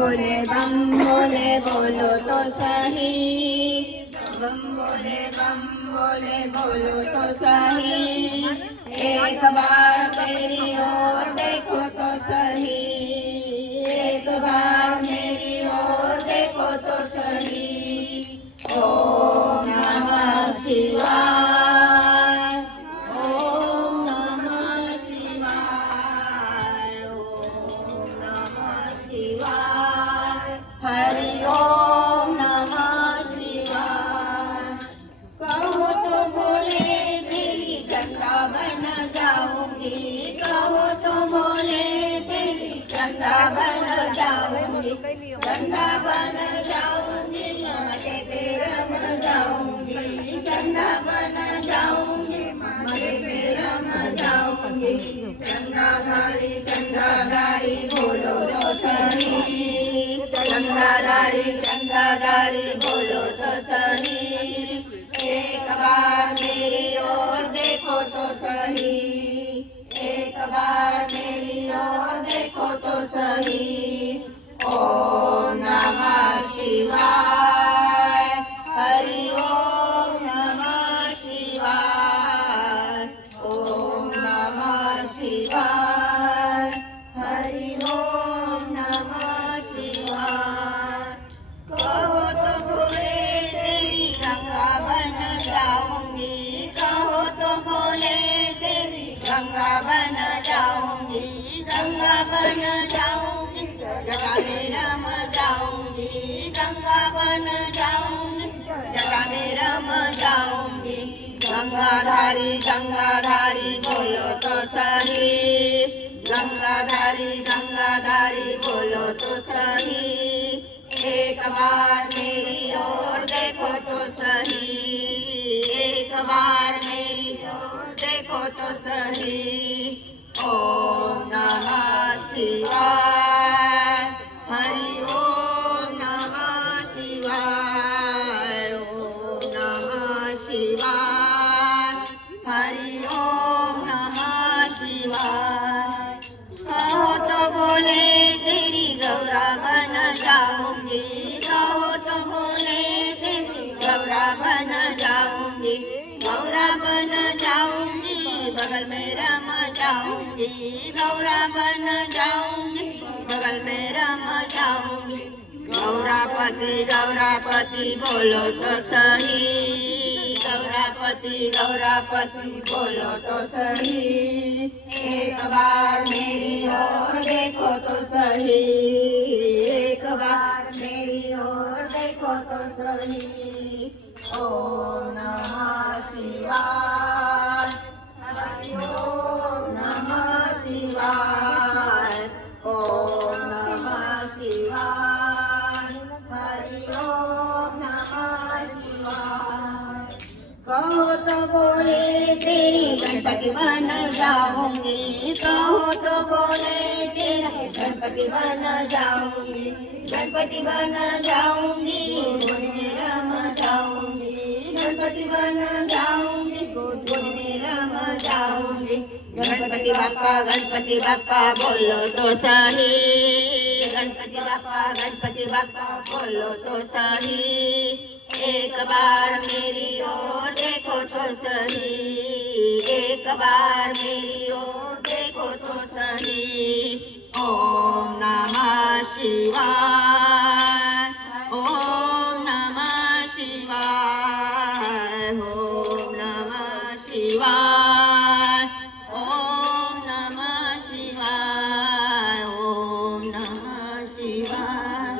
बोले बम बोलो तो सही, बम बोले बोलो तो सही। एक बार मेरी ओर देखो तो सही, एक बार मेरी ओर देखो तो सही। ओम नमः शिवाय, ओम नमः शिवाय, ओम नमः शिवाय। हरि ओम नमः शिवाय। कहो तो बोले तेरी गंगा बन जाऊंगी, कहो तो बोले तेरी गंगा बन जाऊंगी, गंगा बन जाऊंगी, मजे पे रम जाऊंगी, गंगा बन जाऊंगी, मजे पे रम जाऊंगी। गंगाधारी बोलो तो सही, गंगाधारी बोलो तो सही। एक बार मेरी ओर देखो तो सही, एक बार मेरी ओर देखो तो सही। ओम नमः शिवाय, हरि ओम नमः शिवाय, ओम नमः शिवाय, हरि ओम नमः शिवाय। कहो तो बोले तेरी गंगा बन जाऊंगी, कहो तो बोले तेरी गंगा बन जाऊंगी, गंगा बन जाऊंगी, जगा में रम जाऊंगी, गंगा बन जाऊंगी, जगा में रम जाऊंगी। गंगाधारी बोलो तो सही, गंगाधारी बोलो तो सही। एक बार मेरी ओर देखो तो सही, एक बार मेरी ओर देखो तो सही। ओम नमः शिवाय, हरि ओम नमः शिवाय, ओम नमः शिवाय, हरि ओम नमः शिवाय। कहो तो बोले तेरी गौरा बन जाऊंगी, कहो तो बोले तेरी गौरा बन जाऊंगी, गौरा बन जाऊंगी, बगल में रम जाऊंगी, गौरा बन जाऊंगी, बगल में रम जाऊंगी। गौरापति बोलो तो सही, गौरापति बोलो तो सही। एक बार मेरी ओर देखो तो सही, एक बार मेरी ओर देखो तो सही। ओम नमः शिवाय, हरि ओम नमः शिवाय, ओम नमः शिवाय, हरि ओम नमः शिवाय। कहो तो बोले तेरी गणपति बन जाऊंगी, कहो तो बोले तेरा गणपति बन जाऊंगी, गणपति बन जाऊंगी, गोद में रम जाऊंगी, गणपति बन जाऊंगी, गोद में रम जाऊंगी। गणपति बाप्पा बोलो तो सही, गणपति बाप्पा बोलो तो सही। एक बार मेरी ओर देखो तो सही, एक बार मेरी ओर देखो तो सही। ओम नमः शिवाय, ओम नमः शिवाय, ओम नमः शिवाय, ओम नमः शिवाय, ओम नमः शिवाय।